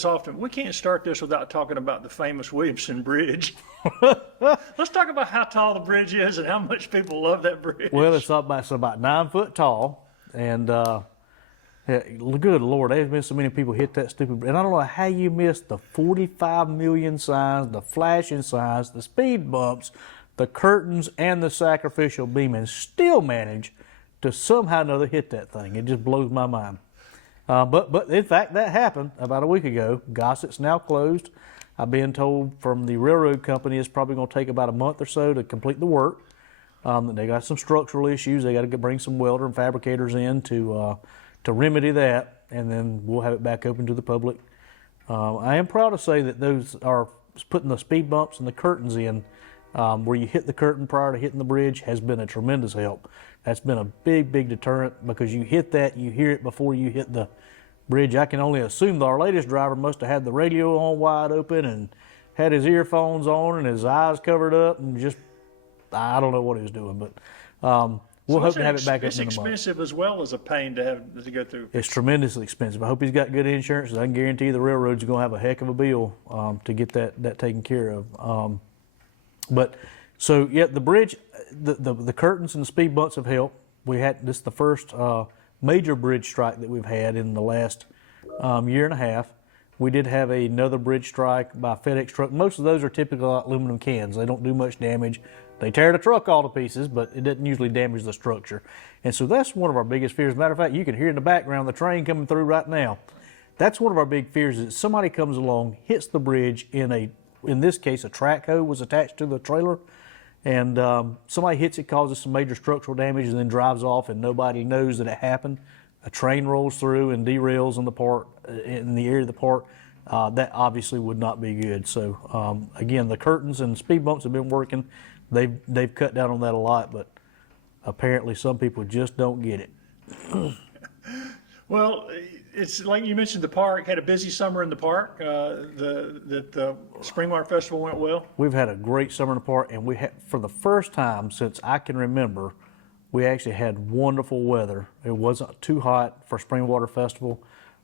this often. We can't start this without talking about the famous Williamston Bridge. Let's talk about how tall the bridge is and how much people love that bridge. Well, it's about 9 foot tall, and good Lord, there's been so many people hit that stupid bridge. And I don't know how you missed the 45 million signs, the flashing signs, the speed bumps, the curtains, and the sacrificial beam, and still manage to somehow or another hit that thing. It just blows my mind. But in fact, that happened about a week ago. Gossett's now closed. I've been told from the railroad company it's probably going to take about a month or so to complete the work. They got some structural issues. They got to bring some welder and fabricators in to remedy that, and then we'll have it back open to the public. I am proud to say that those are putting the speed bumps and the curtains in where you hit the curtain prior to hitting the bridge has been a tremendous help. That's been a big, big deterrent because you hit that, you hear it before you hit the bridge. I can only assume that our latest driver must have had the radio on wide open and had his earphones on and his eyes covered up and just, I don't know what he was doing, but we'll hope to have it back up in a month. It's expensive as well as a pain to have to go through. It's tremendously expensive. I hope he's got good insurance. I can guarantee the railroad's going to have a heck of a bill to get that taken care of. But so yeah, the bridge, the curtains and the speed bumps have helped. This is the first major bridge strike that we've had in the last year and a half. We did have another bridge strike by FedEx truck. Most of those are typical aluminum cans. They don't do much damage. They tear the truck all to pieces, but it doesn't usually damage the structure. And so that's one of our biggest fears. As a matter of fact, you can hear in the background the train coming through right now. That's one of our big fears is that somebody comes along, hits the bridge in this case, a track hoe was attached to the trailer, and somebody hits it, causes some major structural damage, and then drives off, and nobody knows that it happened. A train rolls through and derails in the area of the park. That obviously would not be good. So again, the curtains and speed bumps have been working. They've cut down on that a lot, but apparently some people just don't get it. Well, it's like you mentioned, the park had a busy summer in the park. The Springwater Festival went well. We've had a great summer in the park, and for the first time since I can remember, we actually had wonderful weather. It wasn't too hot for Springwater Festival,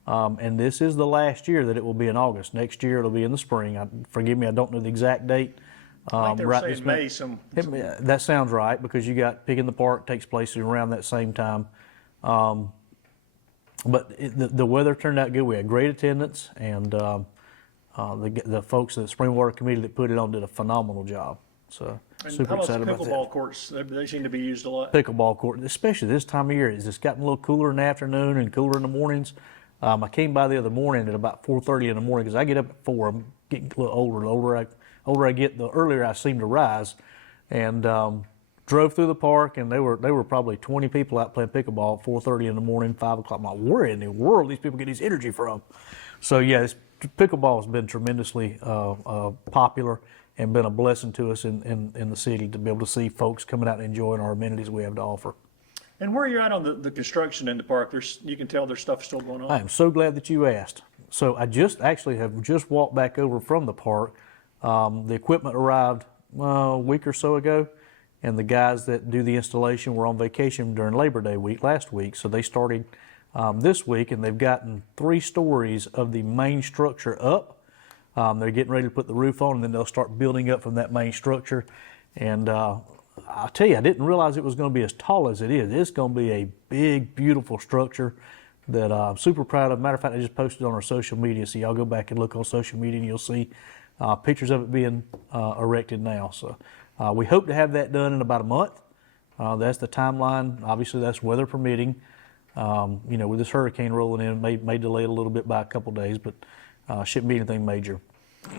and this is the last year that it will be in August. Next year it'll be in the spring. Forgive me, I don't know the exact date. I think they were saying May. That sounds right because you got Pig in the Park takes place around that same time. But the weather turned out good. We had great attendance, and the folks at the Springwater Committee that put it on did a phenomenal job. So super excited about that. Pickleball courts, they seem to be used a lot. Pickleball court, especially this time of year, it's gotten a little cooler in the afternoon and cooler in the mornings. I came by the other morning at about 4:30 in the morning because I get up at 4. I'm getting a little older. The older I get, the earlier I seem to rise, and drove through the park, and they were probably 20 people out playing pickleball at 4:30 in the morning, 5 o'clock. I'm like, where in the world these people get this energy from? So yeah, this pickleball has been tremendously popular and been a blessing to us in the city to be able to see folks coming out and enjoying our amenities we have to offer. And where you're at on the construction in the park, you can tell there's stuff still going on. I am so glad that you asked. So I have just walked back over from the park. The equipment arrived a week or so ago, and the guys that do the installation were on vacation during Labor Day week last week, so they started this week, and they've gotten 3 stories of the main structure up. They're getting ready to put the roof on, and then they'll start building up from that main structure. And I'll tell you, I didn't realize it was going to be as tall as it is. It's going to be a big, beautiful structure that I'm super proud of. Matter of fact, I just posted on our social media, so y'all go back and look on social media, and you'll see pictures of it being erected now. So we hope to have that done in about a month. That's the timeline. Obviously, that's weather permitting. With this hurricane rolling in, may delay it a little bit by a couple days, but shouldn't be anything major.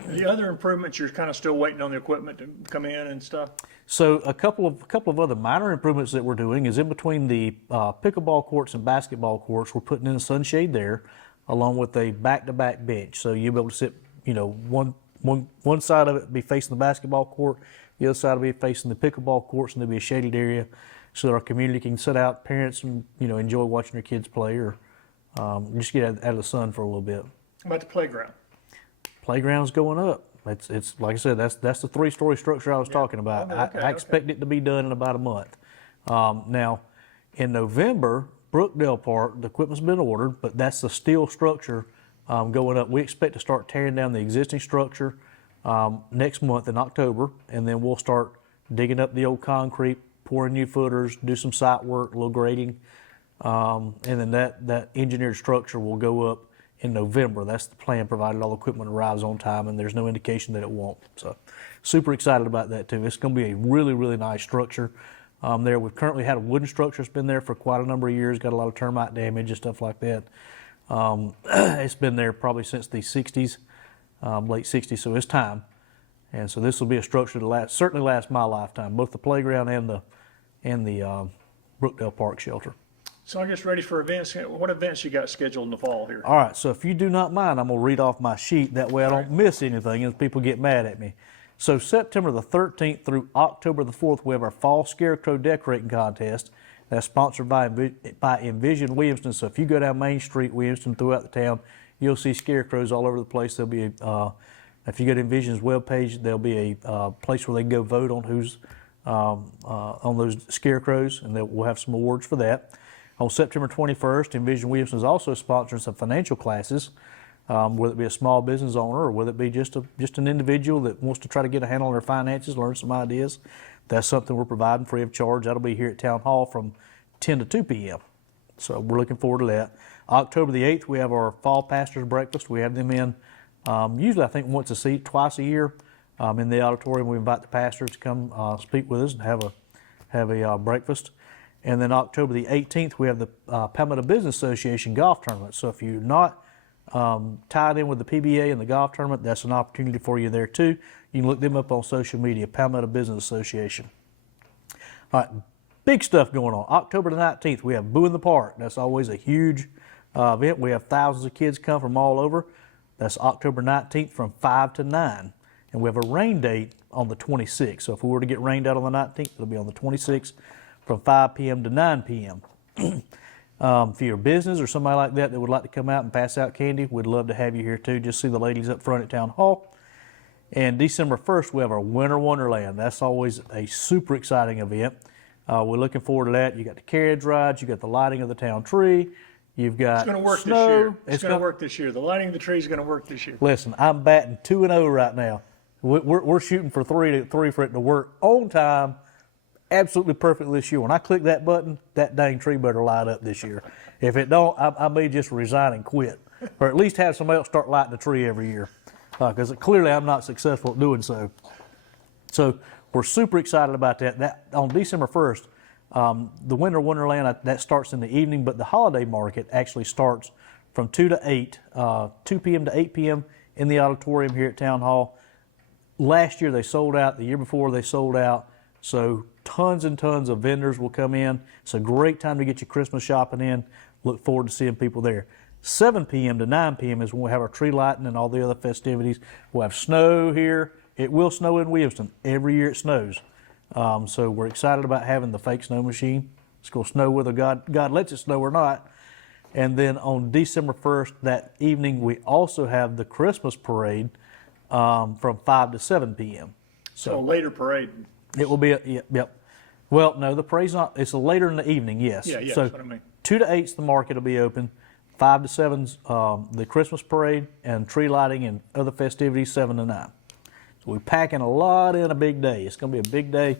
The other improvements, you're kind of still waiting on the equipment to come in and stuff? So a couple of other minor improvements that we're doing is in between the pickleball courts and basketball courts, we're putting in a sunshade there, along with a back-to-back bench. So you'll be able to sit, one side of it be facing the basketball court, the other side will be facing the pickleball courts, and there'll be a shaded area so that our community can sit out, parents, and enjoy watching their kids play or just get out of the sun for a little bit. How about the playground? Playground's going up. It's like I said, that's the 3-story structure I was talking about. I expect it to be done in about a month. Now, in November, Brookdale Park, the equipment's been ordered, but that's the steel structure going up. We expect to start tearing down the existing structure next month in October, and then we'll start digging up the old concrete, pouring new footers, do some site work, a little grading, and then that engineered structure will go up in November. That's the plan, provided all the equipment arrives on time, and there's no indication that it won't. So super excited about that too. It's going to be a really, really nice structure there. We've currently had a wooden structure that's been there for quite a number of years, got a lot of termite damage and stuff like that. It's been there probably since the 60s, late 60s, so it's time. And so this will be a structure that certainly last my lifetime, both the playground and the Brookdale Park shelter. So I guess ready for events. What events you got scheduled in the fall here? All right, so if you do not mind, I'm going to read off my sheet. That way I don't miss anything and people get mad at me. So September the 13th through October the 4th, we have our Fall Scarecrow Decorating Contest. That's sponsored by Envision Williamston. So if you go down Main Street, Williamston, throughout the town, you'll see scarecrows all over the place. There'll be if you go to Envision's webpage, there'll be a place where they can go vote on who's on those scarecrows, and we'll have some awards for that. On September 21st, Envision Williamston is also sponsoring some financial classes, whether it be a small business owner or whether it be just an individual that wants to try to get a handle on their finances, learn some ideas. That's something we're providing free of charge. That'll be here at Town Hall from 10 to 2 p.m. So we're looking forward to that. October the 8th, we have our Fall Pastors Breakfast. We have them in usually, I think, twice a year in the auditorium. We invite the pastors to come speak with us and have a breakfast. And then October the 18th, we have the Palmetto Business Association golf tournament. So if you're not tied in with the PBA and the golf tournament, that's an opportunity for you there too. You can look them up on social media, Palmetto Business Association. All right, big stuff going on. October the 19th, we have Boo in the Park. That's always a huge event. We have thousands of kids come from all over. That's October 19th from 5 to 9. And we have a rain date on the 26th. So if we were to get rained out on the 19th, it'll be on the 26th from 5 p.m. to 9 p.m. If you're a business or somebody like that would like to come out and pass out candy, we'd love to have you here too. Just see the ladies up front at Town Hall. And December 1st, we have our Winter Wonderland. That's always a super exciting event. We're looking forward to that. You got the carriage rides, you got the lighting of the town tree, you've got It's going to work snow. this year. It's going to work this year. The lighting of the tree is going to work this year. Listen, I'm batting 2-0 right now. We're shooting for three for it to work on time, absolutely perfectly this year. When I click that button, that dang tree better light up this year. If it don't, I may just resign and quit, or at least have somebody else start lighting the tree every year, because clearly I'm not successful at doing so. So we're super excited about that. That on December 1st, the Winter Wonderland, that starts in the evening, but the holiday market actually starts from 2 to 8, 2 p.m. to 8 p.m. in the auditorium here at Town Hall. Last year they sold out. The year before they sold out. So tons and tons of vendors will come in. It's a great time to get your Christmas shopping in. Look forward to seeing people there. 7 p.m. to 9 p.m. is when we have our tree lighting and all the other festivities. We'll have snow here. It will snow in Williamston. Every year it snows. So we're excited about having the fake snow machine. It's going to snow whether God lets it snow or not. And then on December 1st, that evening, we also have the Christmas parade from 5 to 7 p.m. So later parade. It will be, yep. Well, no, the parade's not, it's later in the evening, yes. Yeah, So that's what I mean. 2 to 8's the market will be open. 5 to 7's the Christmas parade and tree lighting and other festivities, 7 to 9. So we're packing a lot in a big day. It's going to be a big day.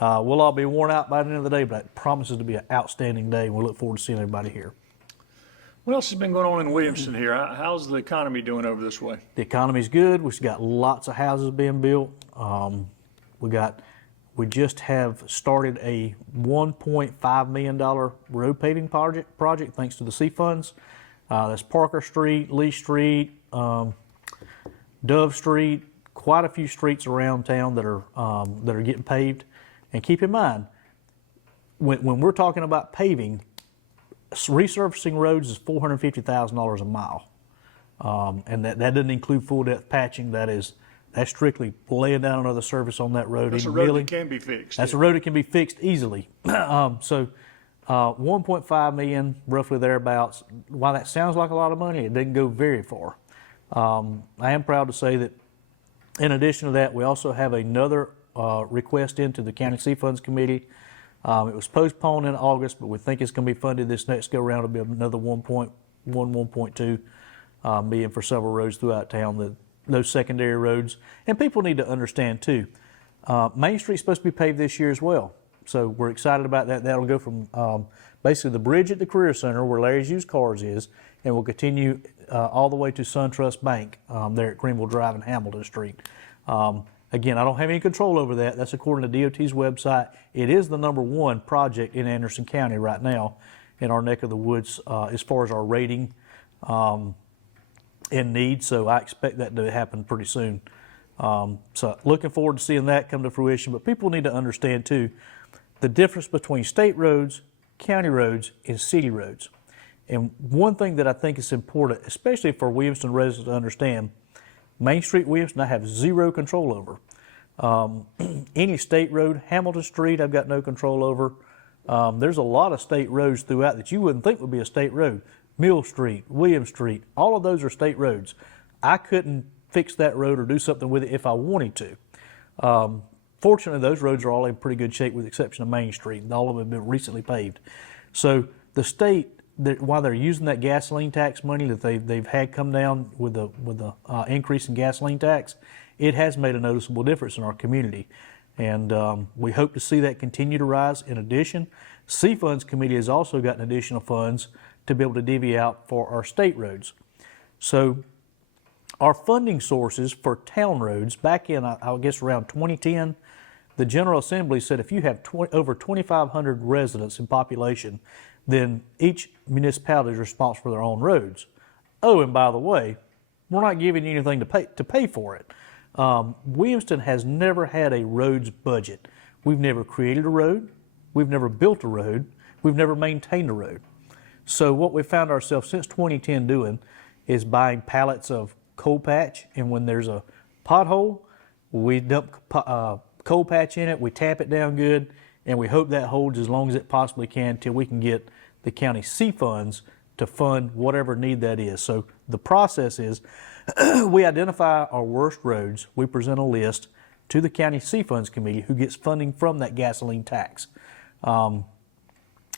We'll all be worn out by the end of the day, but it promises to be an outstanding day. We look forward to seeing everybody here. What else has been going on in Williamston here? How's the economy doing over this way? The economy's good. We've got lots of houses being built. We just have started a $1.5 million road paving project thanks to the C funds. That's Parker Street, Lee Street, Dove Street, quite a few streets around town that are getting paved. And keep in mind, when we're talking about paving, resurfacing roads is $450,000 a mile, and that doesn't include full depth patching. That's strictly laying down another surface on that road. That's a road that can be fixed. That's a road that can be fixed easily. So 1.5 million, roughly thereabouts. While that sounds like a lot of money, it didn't go very far. I am proud to say that in addition to that, we also have another request into the County C Funds Committee. It was postponed in August, but we think it's going to be funded this next go round. It'll be another 1.1, 1.2 being for several roads throughout town, those secondary roads. And people need to understand too, Main Street's supposed to be paved this year as well. So we're excited about that. That'll go from basically the bridge at the Career Center where Larry's Used Cars is, and will continue all the way to SunTrust Bank there at Greenville Drive and Hamilton Street. Again, I don't have any control over that. That's according to DOT's website. It is the #1 project in Anderson County right now in our neck of the woods as far as our rating in need. So I expect that to happen pretty soon. So looking forward to seeing that come to fruition. But people need to understand too the difference between state roads, county roads, and city roads. And one thing that I think is important, especially for Williamston residents to understand, Main Street, Williamston, I have zero control over. Any state road, Hamilton Street, I've got no control over. There's a lot of state roads throughout that you wouldn't think would be a state road. Mill Street, William Street, all of those are state roads. I couldn't fix that road or do something with it if I wanted to. Fortunately, those roads are all in pretty good shape with the exception of Main Street. All of them have been recently paved. So the state, while they're using that gasoline tax money that they've had come down with the increase in gasoline tax, it has made a noticeable difference in our community. And we hope to see that continue to rise. In addition, C-Funds Committee has also gotten additional funds to be able to divvy out for our state roads. So our funding sources for town roads, back in, I guess, around 2010, the General Assembly said if you have over 2,500 residents in population, then each municipality is responsible for their own roads. Oh, and by the way, we're not giving you anything to pay for it. Williamston has never had a roads budget. We've never created a road. We've never built a road. We've never maintained a road. So what we found ourselves since 2010 doing is buying pallets of coal patch, and when there's a pothole, we dump coal patch in it, we tap it down good, and we hope that holds as long as it possibly can till we can get the county C funds to fund whatever need that is. So the process is we identify our worst roads, we present a list to the county C funds committee who gets funding from that gasoline tax.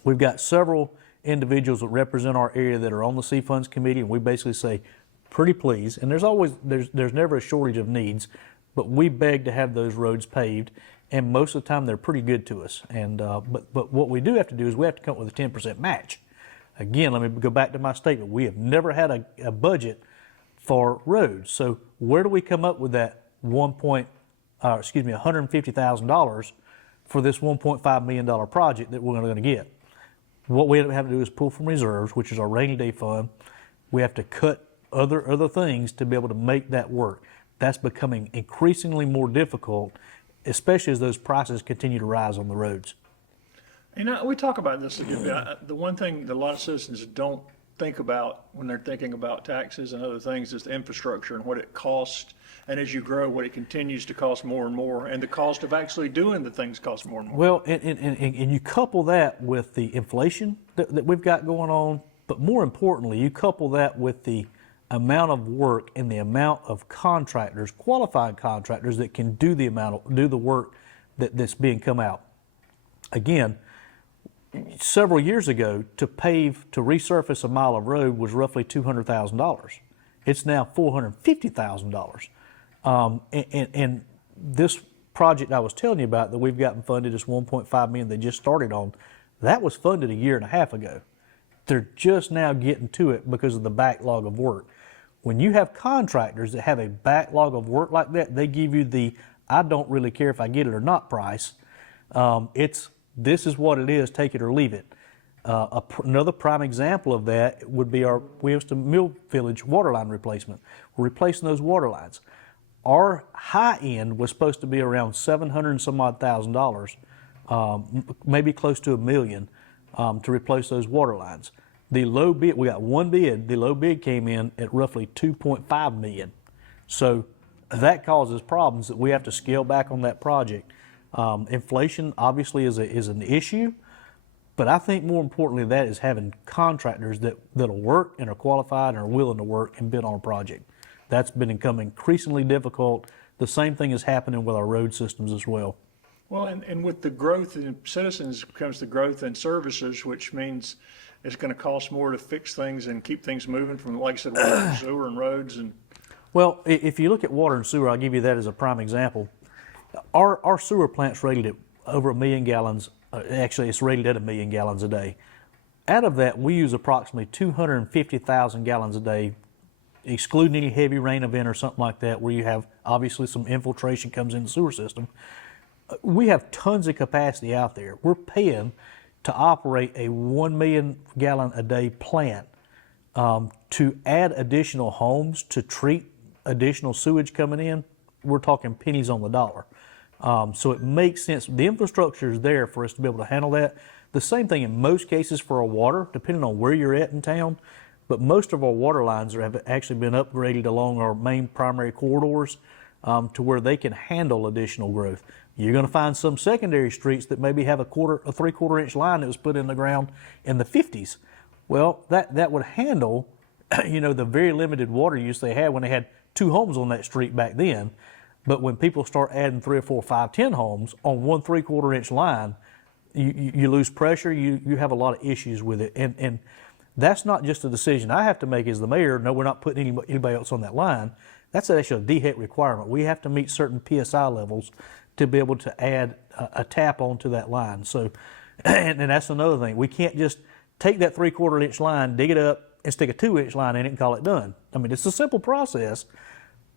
We've got several individuals that represent our area that are on the C funds committee, and we basically say, pretty please, and there's never a shortage of needs, but we beg to have those roads paved, and most of the time they're pretty good to us. And but what we do have to do is we have to come up with a 10% match. Again, let me go back to my statement. We have never had a budget for roads. So where do we come up with that $150,000 for this $1.5 million project that we're going to get? What we have to do is pull from reserves, which is our rainy day fund. We have to cut other things to be able to make that work. That's becoming increasingly more difficult, especially as those prices continue to rise on the roads. You know, we talk about this a good bit. The one thing that a lot of citizens don't think about when they're thinking about taxes and other things is the infrastructure and what it costs. And as you grow, what it continues to cost more and more, and the cost of actually doing the things costs more and more. Well, and you couple that with the inflation that we've got going on, but more importantly, you couple that with the amount of work and the amount of contractors, qualified contractors that can do the work that's being come out. Again, several years ago, to resurface a mile of road was roughly $200,000. It's now $450,000. And this project I was telling you about that we've gotten funded, this $1.5 million they just started on, that was funded a year and a half ago. They're just now getting to it because of the backlog of work. When you have contractors that have a backlog of work like that, they give you the I don't really care if I get it or not price. This is what it is, take it or leave it. Another prime example of that would be our Williamston Mill Village water line replacement. We're replacing those water lines. Our high end was supposed to be around $700 and some odd thousand, maybe close to $1 million to replace those water lines. The low bid, we got one bid, the low bid came in at roughly $2.5 million. So that causes problems that we have to scale back on that project. Inflation obviously is an issue, but I think more importantly that is having contractors that'll work and are qualified and are willing to work and bid on a project. That's been becoming increasingly difficult. The same thing is happening with our road systems as well. Well, and with the growth in citizens comes the growth in services, which means it's going to cost more to fix things and keep things moving from, like I said, water and sewer and roads and. Well, if you look at water and sewer, I'll give you that as a prime example. Our sewer plant's rated at over 1 million gallons. Actually, it's rated at 1 million gallons a day. Out of that, we use approximately 250,000 gallons a day, excluding any heavy rain event or something like that, where you have obviously some infiltration comes in the sewer system. We have tons of capacity out there. We're paying to operate a 1 million gallon a day plant. To add additional homes to treat additional sewage coming in, we're talking pennies on the dollar. So it makes sense. The infrastructure is there for us to be able to handle that. The same thing in most cases for our water, depending on where you're at in town. But most of our water lines have actually been upgraded along our main primary corridors to where they can handle additional growth. You're going to find some secondary streets that maybe have a 3/4 inch line that was put in the ground in the 50s. Well, that would handle, the very limited water use they had when they had 2 homes on that street back then. But when people start adding 3 or 4, 5, 10 homes on 1 3/4 inch line, you lose pressure. You have a lot of issues with it, and that's not just a decision I have to make as the mayor. No, we're not putting anybody else on that line. That's actually a DHEC requirement. We have to meet certain PSI levels to be able to add a tap onto that line. So, and that's another thing. We can't just take that 3/4 inch line, dig it up, and stick a 2 inch line in it and call it done. I mean, it's a simple process,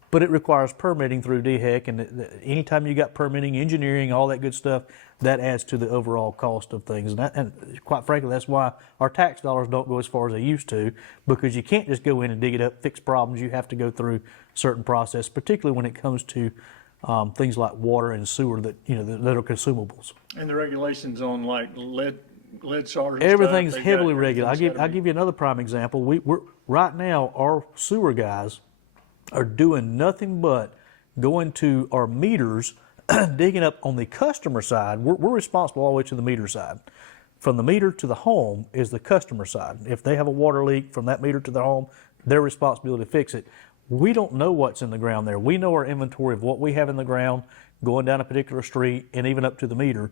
but it requires permitting through DHEC, and anytime you got permitting, engineering, all that good stuff, that adds to the overall cost of things. And quite frankly, that's why our tax dollars don't go as far as they used to, because you can't just go in and dig it up, fix problems. You have to go through certain process, particularly when it comes to things like water and sewer that are consumables. And the regulations on like lead SARs and Everything's stuff, heavily regulated. I'll give you another prime example. We're right now, our sewer guys are doing nothing but going to our meters, digging up on the customer side. We're responsible all the way to the meter side. From the meter to the home is the customer side. If they have a water leak from that meter to the home, their responsibility to fix it. We don't know what's in the ground there. We know our inventory of what we have in the ground going down a particular street and even up to the meter.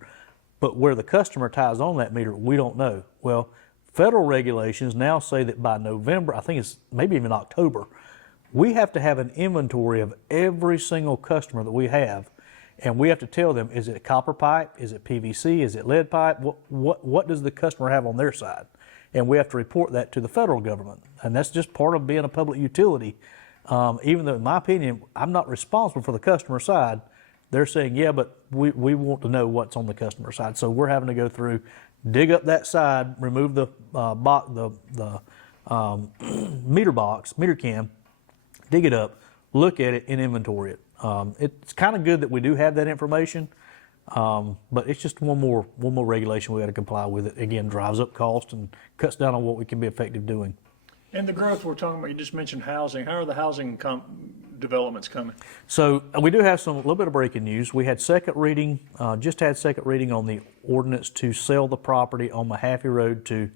But where the customer ties on that meter, we don't know. Well, federal regulations now say that by November, I think it's maybe even October, we have to have an inventory of every single customer that we have, and we have to tell them, is it copper pipe, is it PVC, is it lead pipe, what does the customer have on their side? And we have to report that to the federal government, and that's just part of being a public utility. Even though, in my opinion, I'm not responsible for the customer side, they're saying, yeah, but we want to know what's on the customer side. So we're having to go through, dig up that side, remove the meter cam, dig it up, look at it, and inventory it. It's kind of good that we do have that information, but it's just one more regulation we got to comply with. It again drives up cost and cuts down on what we can be effective doing. And the growth we're talking about, you just mentioned housing. How are the housing developments coming? So we do have a little bit of breaking news. We had second reading, just had second reading on the ordinance to sell the property on Mahaffey Road to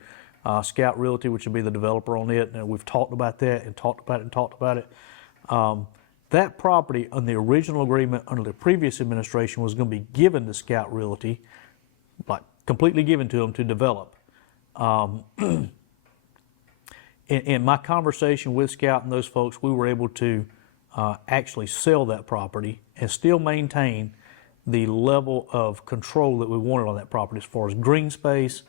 Scout Realty, which would be the developer on it. And we've talked about that and talked about it. That property on the original agreement under the previous administration was going to be given to Scout Realty, like completely given to them to develop. In my conversation with Scout and those folks, we were able to actually sell that property and still maintain the level of control that we wanted on that property as far as green space,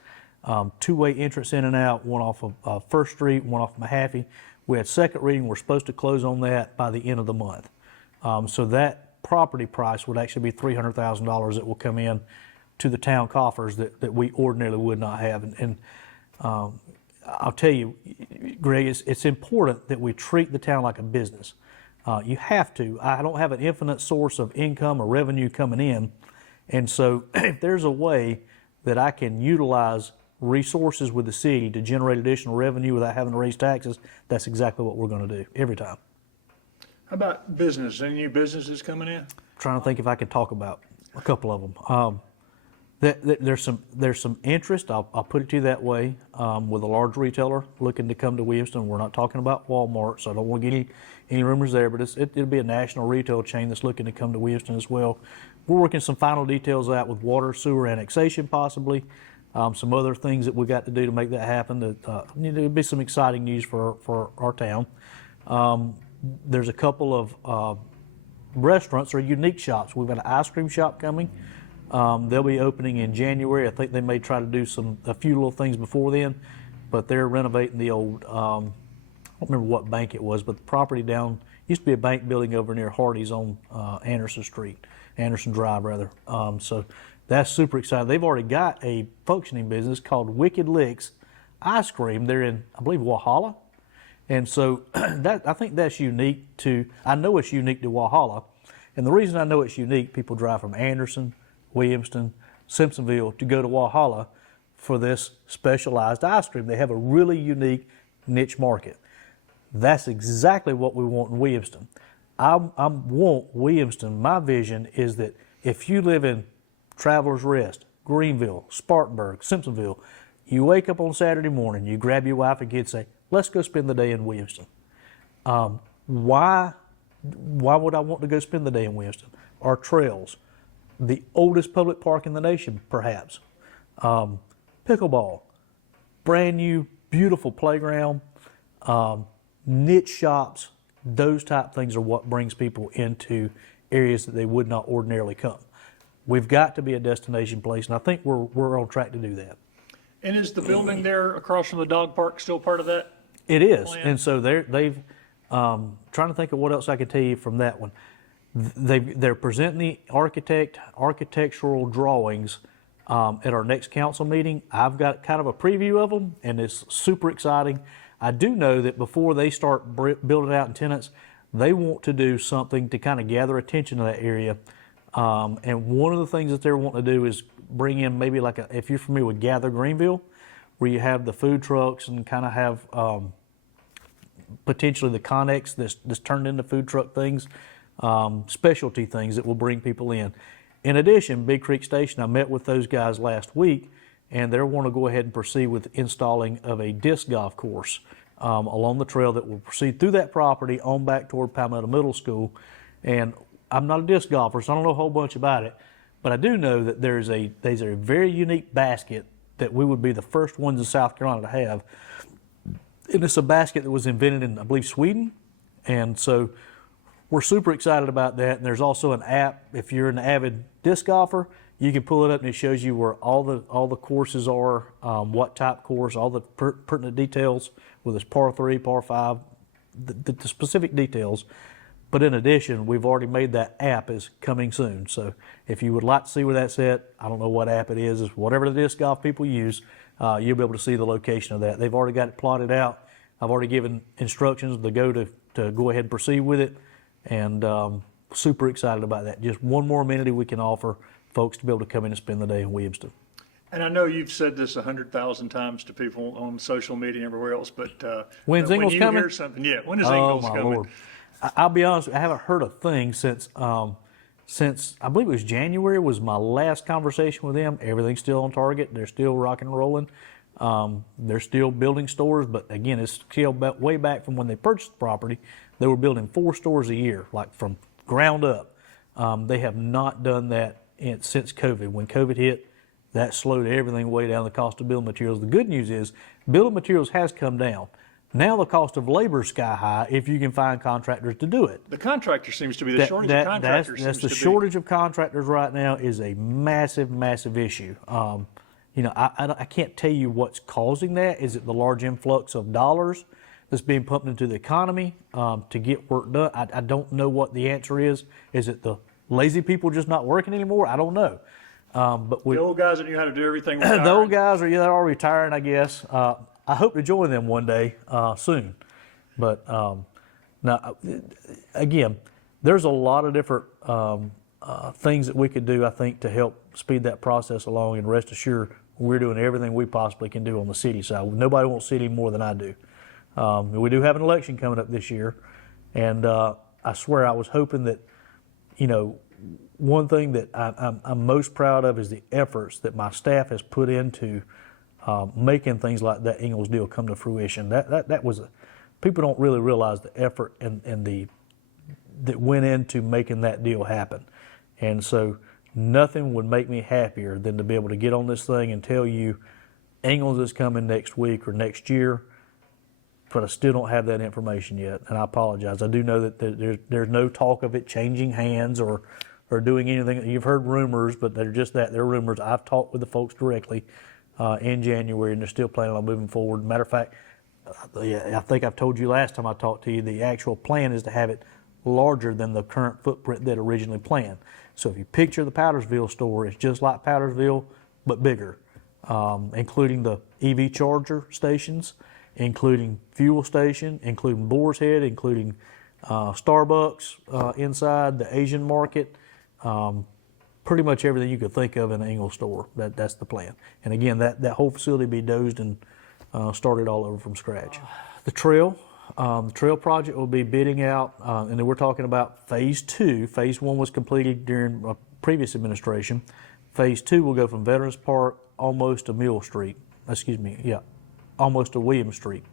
two-way entrance in and out, one off of First Street, one off of Mahaffey. We had second reading. We're supposed to close on that by the end of the month. So that property price would actually be $300,000 that will come in to the town coffers that we ordinarily would not have. And I'll tell you, Greg, it's important that we treat the town like a business. You have to. I don't have an infinite source of income or revenue coming in. And so if there's a way that I can utilize resources with the city to generate additional revenue without having to raise taxes, that's exactly what we're going to do every time. How about business? Any new businesses coming in? Trying to think if I can talk about a couple of them. There's some interest, I'll put it to you that way, with a large retailer looking to come to Williamston. We're not talking about Walmart, so I don't want to get any rumors there, but it'll be a national retail chain that's looking to come to Williamston as well. We're working some final details out with water, sewer annexation possibly. some other things that we got to do to make that happen. That it'll be some exciting news for our town. There's a couple of restaurants or unique shops. We've got an ice cream shop coming. They'll be opening in January. I think they may try to do a few little things before then, but they're renovating the old, I don't remember what bank it was, but the property down, used to be a bank building over near Hardee's on Anderson Drive rather. So that's super exciting. They've already got a functioning business called Wicked Licks Ice Cream. They're in, I believe, Walhalla. And so I think that's unique I know it's unique to Walhalla. And the reason I know it's unique, people drive from Anderson, Williamston, Simpsonville to go to Walhalla for this specialized ice cream. They have a really unique niche market. That's exactly what we want in Williamston. I want Williamston, my vision is that if you live in Travelers Rest, Greenville, Spartanburg, Simpsonville, you wake up on Saturday morning, you grab your wife and kids, say, let's go spend the day in Williamston. Why would I want to go spend the day in Williamston? Our trails, the oldest public park in the nation, perhaps. Pickleball, brand new, beautiful playground, niche shops, those type things are what brings people into areas that they would not ordinarily come. We've got to be a destination place, and I think we're on track to do that. And is the building there across from the dog park still part of that? It is, plan? and so they've trying to think of what else I could tell you from that one. They're presenting the architectural drawings at our next council meeting. I've got kind of a preview of them, and it's super exciting. I do know that before they start building out in tenants, they want to do something to kind of gather attention to that area. And one of the things that they're wanting to do is bring in maybe if you're familiar with Gather Greenville, where you have the food trucks and kind of have potentially the Connex that's turned into food truck things, specialty things that will bring people in. In addition, Big Creek Station, I met with those guys last week, and they want to go ahead and proceed with installing of a disc golf course along the trail that will proceed through that property on back toward Palmetto Middle School. And I'm not a disc golfer, so I don't know a whole bunch about it, but I do know that there's a very unique basket that we would be the first ones in South Carolina to have. And it's a basket that was invented in, I believe, Sweden. And so we're super excited about that. And there's also an app, if you're an avid disc golfer, you can pull it up and it shows you where all the courses are, what type course, all the pertinent details, whether it's par 3, par 5, the specific details. But in addition, we've already made that app is coming soon. So if you would like to see where that's at, I don't know what app it is. It's whatever the disc golf people use, you'll be able to see the location of that. They've already got it plotted out. I've already given instructions to go ahead and proceed with it. And super excited about that. Just one more amenity we can offer folks to be able to come in and spend the day in Williamston. And I know you've said this 100,000 times to people on social media and everywhere else, but When's when Ingles you coming? hear something, when is Ingles coming? Lord. I'll be honest, I haven't heard a thing since I believe it was January was my last conversation with them. Everything's still on target. They're still rocking and rolling. They're still building stores, but again, it's still way back from when they purchased the property. They were building 4 stores a year, like from ground up. They have not done that since COVID. When COVID hit, that slowed everything way down, the cost of building materials. The good news is building materials has come down. Now the cost of labor is sky high if you can find contractors to do it. The contractor seems to be the shortage of contractors. That's the shortage of contractors right now is a massive, massive issue. I can't tell you what's causing that. Is it the large influx of dollars that's being pumped into the economy to get work done? I don't know what the answer is. Is it the lazy people just not working anymore? I don't know. But The old guys that knew how to do everything. the old guys they're all retiring, I guess. I hope to join them one day soon. But now, again, there's a lot of different things that we could do, I think, to help speed that process along. And rest assured, we're doing everything we possibly can do on the city side. Nobody wants city more than I do. We do have an election coming up this year. And I swear I was hoping that, one thing that I'm most proud of is the efforts that my staff has put into making things like that Ingles deal come to fruition. That was people don't really realize the effort and that went into making that deal happen. And so nothing would make me happier than to be able to get on this thing and tell you Ingalls is coming next week or next year, but I still don't have that information yet, and I apologize. I do know that there's no talk of it changing hands or doing anything. You've heard rumors, but they're just that. They're rumors. I've talked with the folks directly in January, and they're still planning on moving forward. Matter of fact, I think I've told you last time I talked to you, the actual plan is to have it larger than the current footprint that originally planned. So if you picture the Powdersville store, it's just like Powdersville, but bigger, including the EV charger stations, including fuel station, including Boar's Head, including Starbucks inside, the Asian market, pretty much everything you could think of in an Ingalls store. That's the plan. And again, that whole facility be dozed and started all over from scratch. The trail project will be bidding out, and then we're talking about phase 2. Phase 1 was completed during a previous administration. Phase 2 will go from Veterans Park almost to Mill Street. Almost to William Street.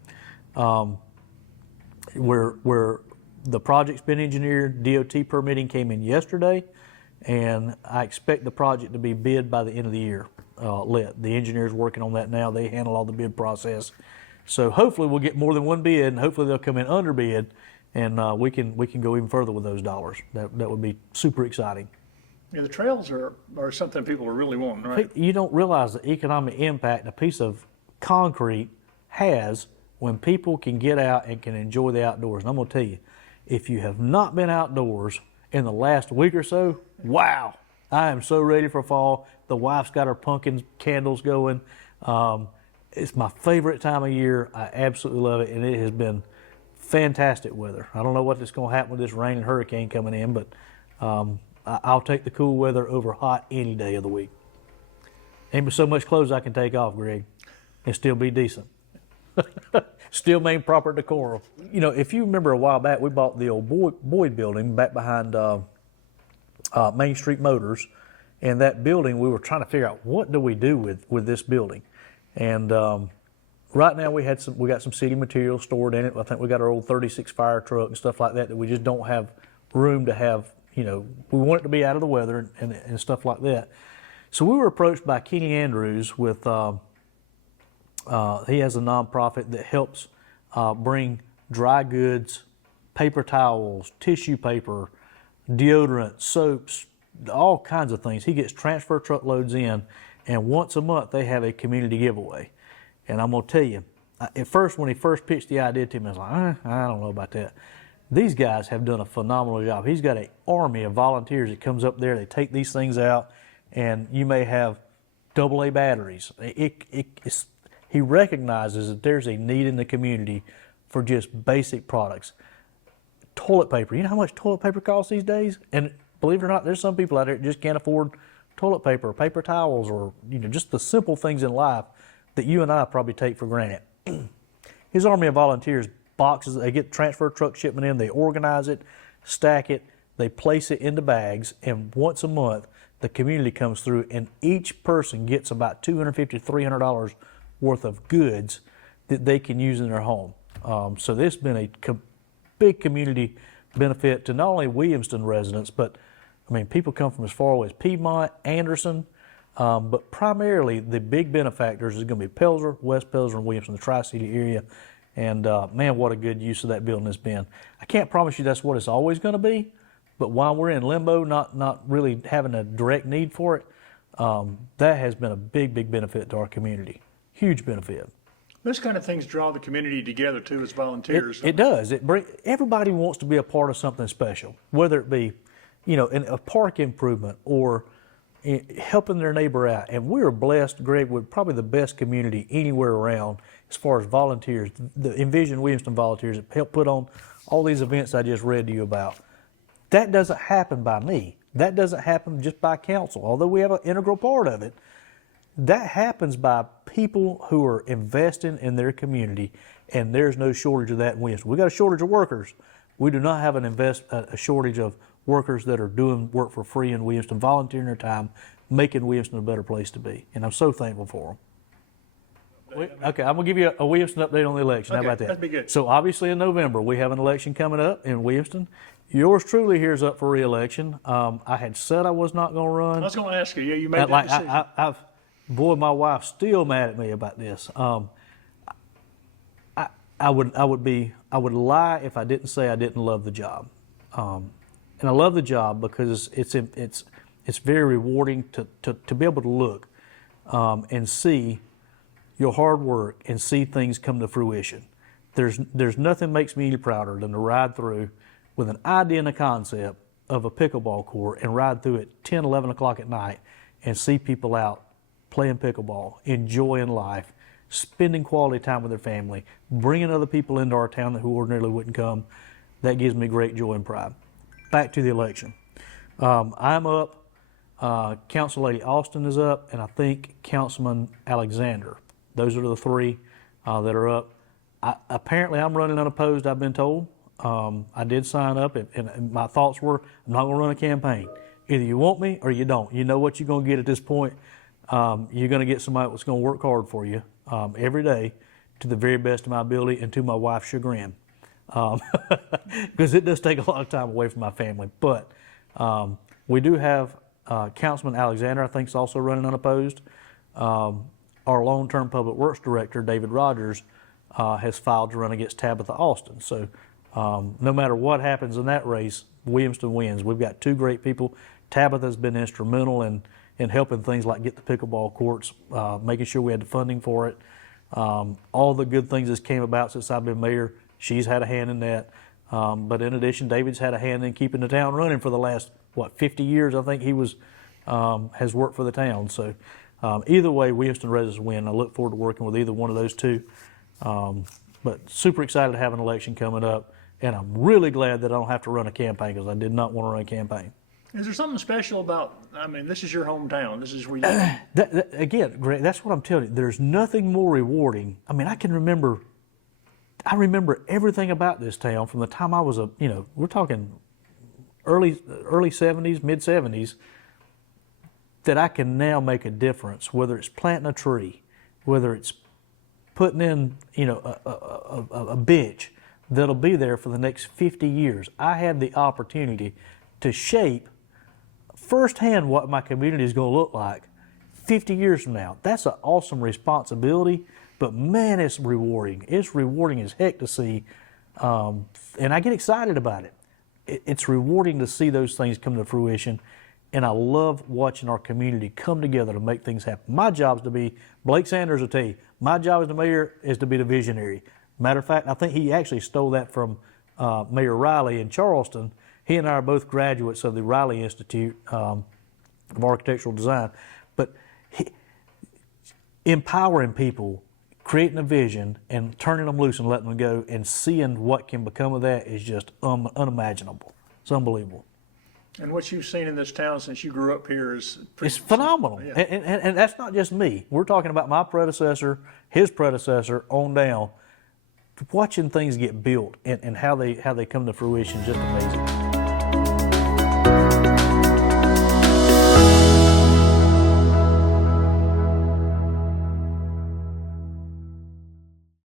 Where the project's been engineered, DOT permitting came in yesterday, and I expect the project to be bid by the end of the year. The engineer's working on that now. They handle all the bid process. So hopefully we'll get more than one bid, and hopefully they'll come in under bid, and we can go even further with those dollars. That would be super exciting. Yeah, the trails are something people are really wanting, right? You don't realize the economic impact a piece of concrete has when people can get out and can enjoy the outdoors. And I'm going to tell you, if you have not been outdoors in the last week or so, wow, I am so ready for fall. The wife's got her pumpkin candles going. It's my favorite time of year. I absolutely love it, and it has been fantastic weather. I don't know what's going to happen with this rain and hurricane coming in, but I'll take the cool weather over hot any day of the week. Ain't so much clothes I can take off, Greg, and still be decent. Still maintain proper decorum. You know, if you remember a while back, we bought the old Boyd building back behind Main Street Motors, and that building, we were trying to figure out what do we do with this building. And right now we got some city materials stored in it. I think we got our old 36 fire truck and stuff like that we just don't have room to have. You know, we want it to be out of the weather and stuff like that. So we were approached by Kenny Andrews with, he has a nonprofit that helps bring dry goods, paper towels, tissue paper, deodorant, soaps, all kinds of things. He gets transfer truckloads in, and once a month they have a community giveaway. And I'm going to tell you, at first, when he first pitched the idea to me, I was like, I don't know about that. These guys have done a phenomenal job. He's got an army of volunteers that comes up there. They take these things out, and you may have AA batteries. He recognizes that there's a need in the community for just basic products. Toilet paper. You know how much toilet paper costs these days? And believe it or not, there's some people out there that just can't afford toilet paper, paper towels, or just the simple things in life that you and I probably take for granted. His army of volunteers, boxes, they get transfer truck shipment in, they organize it, stack it, they place it into bags, and once a month the community comes through, and each person gets about $250 to $300 worth of goods that they can use in their home. So this has been a big community benefit to not only Williamston residents, but I mean, people come from as far away as Piedmont, Anderson, but primarily the big benefactors is going to be Pelzer, West Pelzer, and Williamston, the Tri-City area. And man, what a good use of that building has been. I can't promise you that's what it's always going to be, but while we're in limbo, not really having a direct need for it, that has been a big benefit to our community. Huge benefit. Those kind of things draw the community together too as volunteers. It does. Everybody wants to be a part of something special, whether it be, in a park improvement or helping their neighbor out. And we're blessed, Greg, with probably the best community anywhere around as far as volunteers. The Envision Williamston volunteers that help put on all these events I just read to you about. That doesn't happen by me. That doesn't happen just by council, although we have an integral part of it. That happens by people who are investing in their community, and there's no shortage of that in Williamston. We got a shortage of workers. We do not have a shortage of workers that are doing work for free in Williamston, volunteering their time, making Williamston a better place to be, and I'm so thankful for them. Okay, I'm going to give you a Williamston update on the election. Okay, how about that? that'd be good. So obviously in November, we have an election coming up in Williamston. yours truly here is up for re-election. I had said I was not going to run. I was going to ask you. Yeah, you made that decision. Boy, my wife's still mad at me about this. I would lie if I didn't say I didn't love the job, and I love the job because it's very rewarding to be able to look and see your hard work and see things come to fruition. There's nothing makes me any prouder than to ride through with an idea and a concept of a pickleball court and ride through at 10, 11 o'clock at night and see people out playing pickleball, enjoying life, spending quality time with their family, bringing other people into our town who ordinarily wouldn't come. That gives me great joy and pride. Back to the election. I'm up. Council Lady Austin is up, and I think Councilman Alexander. Those are the three that are up. Apparently, I'm running unopposed, I've been told. I did sign up, and my thoughts were, I'm not going to run a campaign. Either you want me or you don't. You know what you're going to get at this point. You're going to get somebody that's going to work hard for you every day to the very best of my ability and to my wife's chagrin. Because it does take a lot of time away from my family. But we do have Councilman Alexander, I think, is also running unopposed. Our long-term public works director, David Rogers, has filed to run against Tabitha Austin. So no matter what happens in that race, Williamston wins. We've got two great people. Tabitha's been instrumental in helping things like get the pickleball courts, making sure we had the funding for it. All the good things that came about since I've been mayor, she's had a hand in that. But in addition, David's had a hand in keeping the town running for the last, 50 years, I think he was, has worked for the town. So either way, Williamston residents win. I look forward to working with either one of those two. But super excited to have an election coming up. And I'm really glad that I don't have to run a campaign because I did not want to run a campaign. Is there something special about, this is your hometown. This is where you Again, Greg, that's what I'm telling you. There's nothing more rewarding. I remember everything about this town from the time I was we're talking early 70s, mid 70s, that I can now make a difference, whether it's planting a tree, whether it's putting in, a bench that'll be there for the next 50 years. I had the opportunity to shape firsthand what my community is going to look like 50 years from now. That's an awesome responsibility, but man, it's rewarding. It's rewarding as heck to see, and I get excited about it. It's rewarding to see those things come to fruition, and I love watching our community come together to make things happen. My job is to be, Blake Sanders will tell you, my job as the mayor is to be the visionary. Matter of fact, I think he actually stole that from Mayor Riley in Charleston. He and I are both graduates of the Riley Institute of Architectural Design. But empowering people, creating a vision, and turning them loose and letting them go, and seeing what can become of that is just unimaginable. It's unbelievable. And what you've seen in this town since you grew up here is it's phenomenal. Yeah. And that's not just me. We're talking about my predecessor, his predecessor, on down. Watching things get built and how they come to fruition is just amazing.